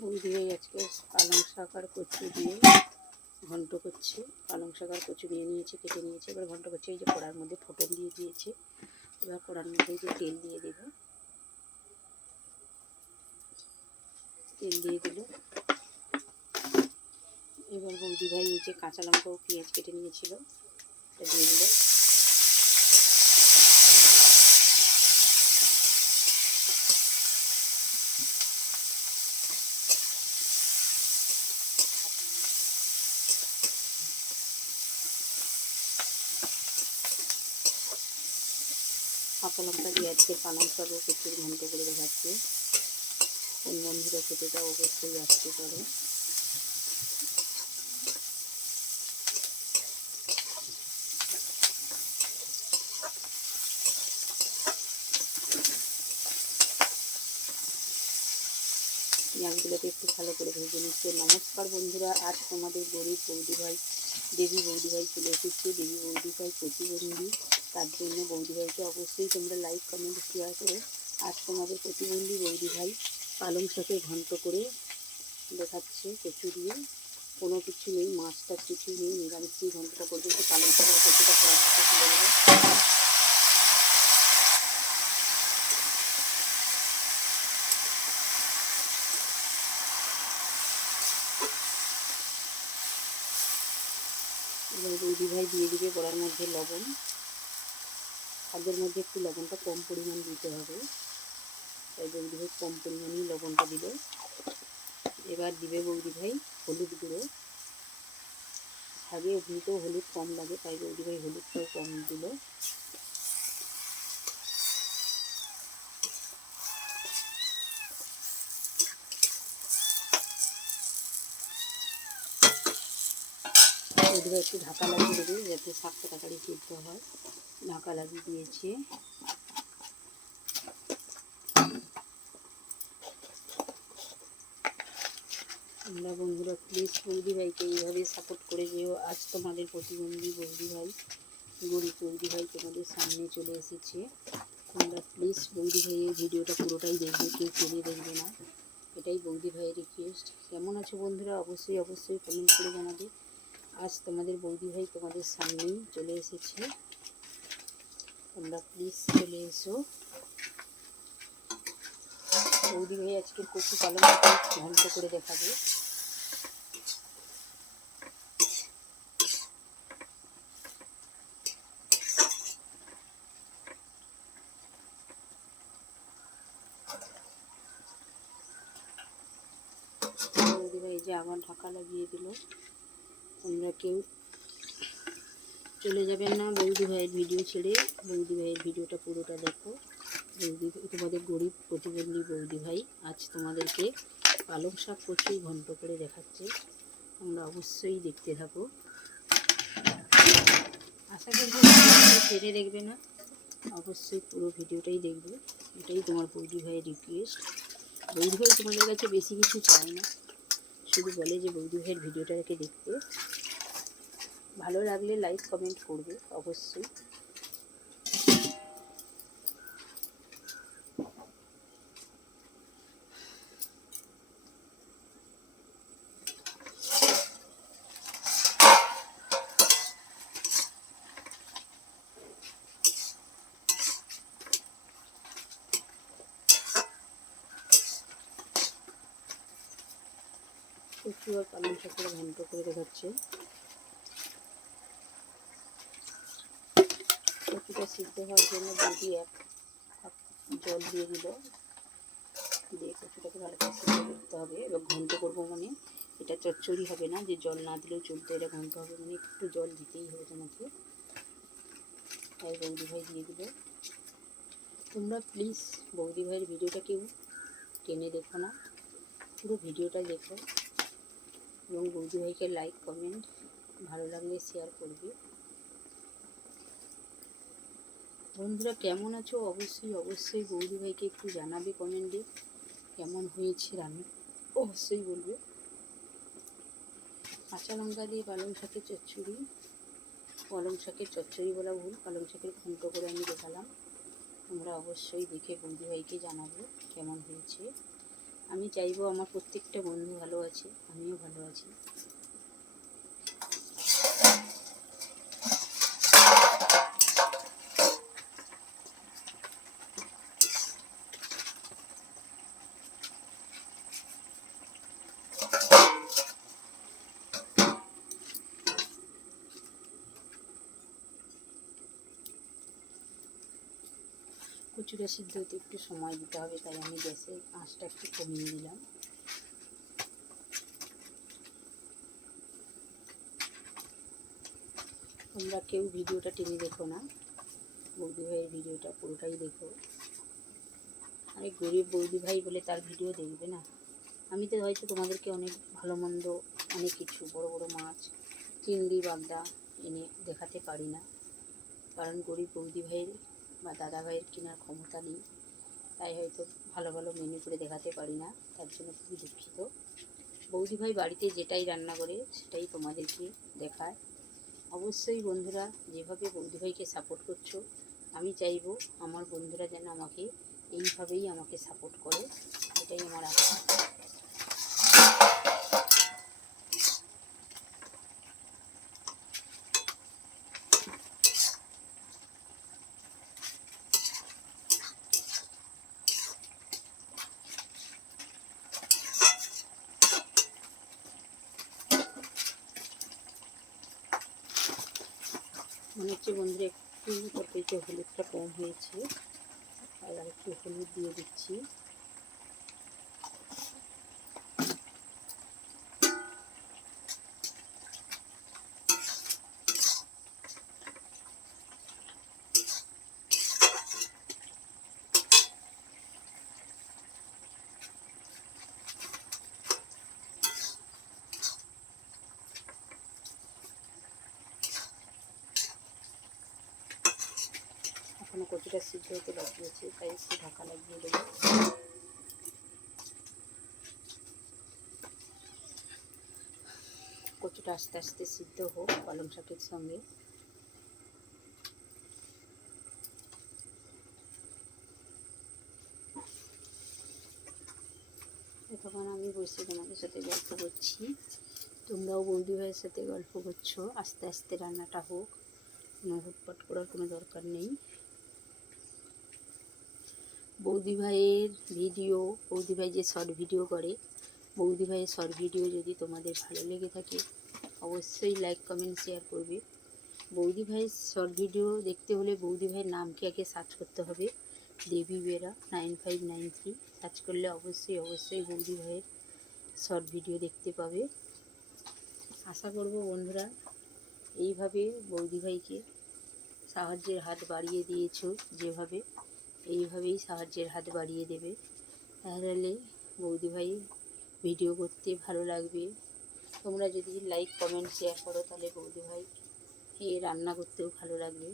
বৌদি ভাই আজকে পালং শাক আর কচু দিয়ে ঘন্ট করছে। পালং শাক আর কচু নিয়ে নিয়েছে, কেটে নিয়েছে। এবার ঘন্ট করছে, এই যে কড়ার মধ্যে ফোটন দিয়ে দিয়েছে। এবার কড়ার মধ্যে যে তেল দিয়ে দেবে। তেল দিয়ে দিল। এবার বৌদি ভাই এই যে কাঁচা লঙ্কা ও পেঁয়াজ কেটে নিয়েছিল, এটা দিয়ে দিল। কাঁচা লঙ্কা দিয়ে আজকে পালং শাক ও কচুর ঘন্ট করে দেখাচ্ছে। কোন বন্ধুরা খেতে চাও অবশ্যই আসতে পারে। পেঁয়াজগুলোকে একটু ভালো করে ভেজে নিচ্ছে। নমস্কার বন্ধুরা, আজ তোমাদের গরিব বৌদি ভাই, দেবী বৌদি ভাই চলে এসেছে। দেবী বৌদি ভাই প্রতিবন্ধী। তার জন্য বৌদি ভাইকে অবশ্যই তোমরা লাইক কমেন্ট শেয়ার করো আজ তোমাদের প্রতিবন্ধী বৌদি ভাই পালং শাকের ঘন্ট করে দেখাচ্ছে, কচু দিয়ে। কোনো কিছু নেই মাছটা কিছু নেই নিরামিষ দিয়ে ঘন্টটা একটু পালং শাক আর কচুটা পরামর্শ তুলে দেবে এবার বৌদি ভাই দিয়ে দিবে কড়ার মধ্যে লবণ। শাকের মধ্যে একটু লবণটা কম পরিমাণ দিতে হবে। তাই বৌদি ভাই কম পরিমাণেই লবণটা দিল এবার দিবে বৌদি ভাই হলুদ গুঁড়ো। শাকে এমনিতেও হলুদ কম লাগে, তাই বৌদি ভাই হলুদটাও কম দিল। একটু ঢাকা লাগিয়ে দেবে, যাতে শাকটা তাড়াতাড়ি সিদ্ধ হয়। ঢাকা লাগিয়ে দিয়েছে। আমরা বন্ধুরা প্লিজ বৌদি ভাইকে এইভাবে সাপোর্ট করে যেও। আজ তোমাদের প্রতিবন্ধী বৌদি ভাই, গরিব বৌদি ভাই তোমাদের সামনে চলে এসেছে। তোমরা প্লিজ বৌদি ভাইয়ের ভিডিওটা পুরোটাই দেখবে, কেউ টেনে দেখবে না। এটাই বৌদি ভাইয়ের রিকোয়েস্ট কেমন আছো বন্ধুরা? অবশ্যই অবশ্যই কমেন্ট করে জানাবে। আজ তোমাদের বৌদি ভাই তোমাদের সামনেই চলে এসেছে। তোমরা প্লিজ চলে এসো। বৌদি ভাই আজকে কচু পালন ঘন্ট করে দেখাবে। বৌদি ভাই যে আবার ঢাকা লাগিয়ে দিল। তোমরা কেউ চলে যাবেন না বৌদি ভাইয়ের ভিডিও ছেড়ে। বৌদি ভাইয়ের ভিডিওটা পুরোটা দেখো। বৌদি, তোমাদের গরিব প্রতিবন্ধী বৌদি ভাই আজ তোমাদেরকে পালং শাক, কচু ঘন্ট করে দেখাচ্ছে। তোমরা অবশ্যই দেখতে থাকো। আশা করব ছেড়ে দেখবে না। অবশ্যই পুরো ভিডিওটাই দেখবে। এটাই তোমার বৌদি ভাইয়ের রিকোয়েস্ট বৌদি ভাই তোমাদের কাছে বেশি কিছু চায় না। শুধু বলে যে বৌদি ভাইয়ের ভিডিওটাকে দেখতে। ভালো লাগলে লাইক কমেন্ট করবে অবশ্যই। কচু আর পালং শাকের ঘন্ট করে দেখাচ্ছে কচুটা সিদ্ধ হওয়ার জন্য বৌদি এক জল দিয়ে দিল। দিয়ে কচুটাকে ভালো করে সিদ্ধ করতে হবে। এবার ঘন্ট করব মানে। এটা চচ্চড়ি হবে না, যে জল না দিলেও চলতে এটা ঘন্ট হবে মানে একটু জল দিতেই হবে তোমাকে। তাই বৌদি ভাই দিয়ে দিল। তোমরা প্লিজ বৌদি ভাইয়ের ভিডিওটা কেউ টেনে দেখো না। পুরো ভিডিওটা দেখো। এবং বৌদি ভাইকে লাইক কমেন্ট ভালো লাগলে শেয়ার করবে। বন্ধুরা, কেমন আছো? অবশ্যই অবশ্যই বৌদি ভাইকে একটু জানাবে কমেন্টে কেমন হয়েছে রান্না। অবশ্যই বলবে। কাঁচা লঙ্কা দিয়ে পালং শাকের চচ্চড়ি। পালং শাকের চচ্চড়ি বলা ভুল, পালং শাকের ঘন্ট করে আমি দেখালাম। তোমরা অবশ্যই দেখে বৌদি ভাইকে জানাবে কেমন হয়েছে। আমি চাইব আমার প্রত্যেকটা বন্ধু ভালো আছে, আমিও ভালো আছি। কচুটা সিদ্ধ হতে একটু সময় দিতে হবে, তাই আমি গ্যাসের আঁচটা একটু কমিয়ে দিলাম তোমরা কেউ ভিডিওটা টেনে দেখো না, বৌদি ভাইয়ের ভিডিওটা পুরোটাই দেখো। অনেক গরিব বৌদি ভাই বলে তার ভিডিও দেখবে না। আমি তো হয়তো তোমাদেরকে অনেক ভালো মন্দ অনেক কিছু, বড় বড় মাছ, চিংড়ি, বাগদা এনে দেখাতে পারি না। কারণ গরিব বৌদি ভাইয়ের বা দাদা ভাইয়ের কেনার ক্ষমতা নেই। তাই হয়তো ভালো ভালো মেনু করে দেখাতে পারি না। তার জন্য খুবই দুঃখিত। বৌদি ভাই বাড়িতে যেটাই রান্না করে, সেটাই তোমাদেরকে দেখায়। অবশ্যই বন্ধুরা, যেভাবে বৌদি ভাইকে সাপোর্ট করছ, আমি চাইব আমার বন্ধুরা যেন আমাকে এইভাবেই আমাকে সাপোর্ট করে। এটাই আমার আশা। মনে হচ্ছে বন্ধুরা একটু হলুদটা কম হয়েছে। আর একটু হলুদ দিয়ে দিচ্ছি। এখনও কচুটা সিদ্ধ হতে বাকি আছে, তাই একটু ঢাকা লাগিয়ে দেবো। কচুটা আস্তে আস্তে সিদ্ধ হোক পালং শাকের সঙ্গে। তখন আমি বসে তোমাদের সাথে গল্প করছি। তোমরাও বৌদি ভাইয়ের সাথে গল্প করছ। আস্তে আস্তে রান্নাটা হোক হুটপাট করার কোনো দরকার নেই। বৌদি ভাইয়ের ভিডিও বৌদি ভাই যে শর্ট ভিডিও করে বৌদি ভাইয়ের শর্ট ভিডিও যদি তোমাদের ভালো লেগে থাকে, অবশ্যই লাইক কমেন্ট শেয়ার করবে। বৌদি ভাইয়ের শর্ট ভিডিও দেখতে হলে বৌদি ভাইয়ের নামকে আগে সার্চ করতে হবে। Debi Bera nine five nine three. Search করলে অবশ্যই অবশ্যই বৌদি ভাইয়ের শর্ট ভিডিও দেখতে পাবে। আশা করব বন্ধুরা, এইভাবে বৌদি ভাইকে সাহায্যের হাত বাড়িয়ে দিয়েছ যেভাবে। এইভাবেই সাহায্যের হাত বাড়িয়ে দেবে। তাহলে বৌদিভাই ভিডিও করতে ভালো লাগবে। তোমরা যদি লাইক কমেন্ট শেয়ার করো, তাহলে বৌদিভাই এ রান্না করতেও ভালো লাগবে।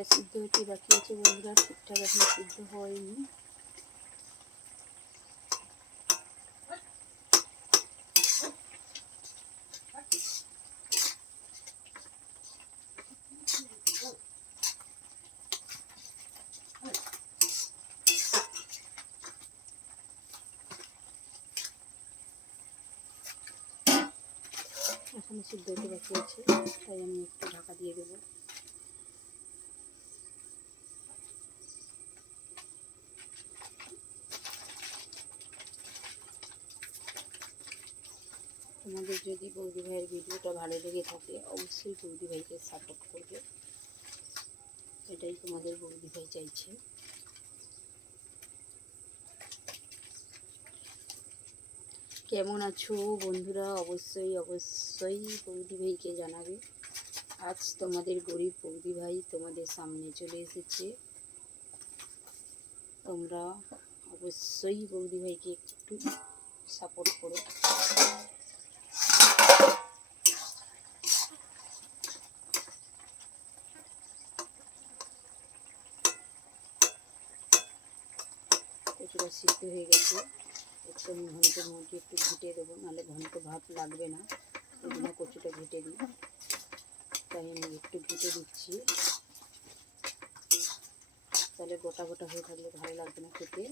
এখনও সিদ্ধ হতে বাকি আছে বন্ধুরা, ঠিকঠাক এখনও সিদ্ধ হয়নি। এখনও সিদ্ধ হতে বাকি আছে, তাই আমি একটু ঢাকা দিয়ে দেবো। তোমাদের যদি বৌদি ভাইয়ের ভিডিওটা ভালো লেগে থাকে, অবশ্যই বৌদি ভাইকে সাপোর্ট করবে। এটাই তোমাদের বৌদি ভাই চাইছে। কেমন আছো বন্ধুরা? অবশ্যই অবশ্যই বৌদি ভাইকে জানাবে। আজ তোমাদের গরিব বৌদি ভাই তোমাদের সামনে চলে এসেছে। তোমরা অবশ্যই বৌদি ভাইকে একটু সাপোর্ট করো। কচুটা সিদ্ধ হয়ে গেছে। একটু আমি ঘন্টের মধ্যে একটু ঘেটে দেবো, নাহলে ঘন্ট ভাত লাগবে না। ওই কচুটা ঘেটে দিই। তাই আমি একটু ঘেটে দিচ্ছি। তাহলে গোটা গোটা হয়ে থাকলে ভালো লাগবে না খেতে।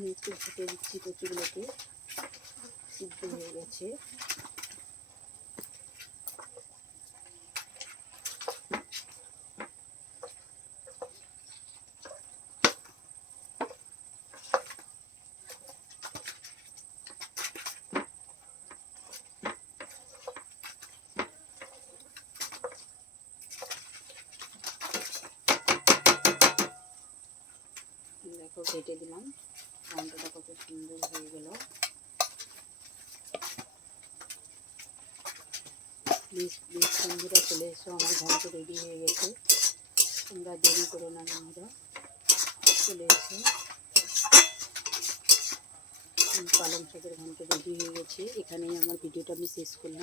আমি একটু ঘুটে দিচ্ছি কচুগুলোকে। সিদ্ধ হয়ে গেছে। দেখো কেটে দিলাম। ঘন্টটা কত সুন্দর হয়ে গেল। প্লিজ প্লিজ, বন্ধুরা, চলে এসো, আমার ঘন্ট রেডি হয়ে গেছে। তোমরা দেরি করো না, বন্ধুরা। চলে এসো। পালং শাকের ঘন্ট রেডি হয়ে গেছে। এখানেই আমার ভিডিওটা আমি শেষ করলাম।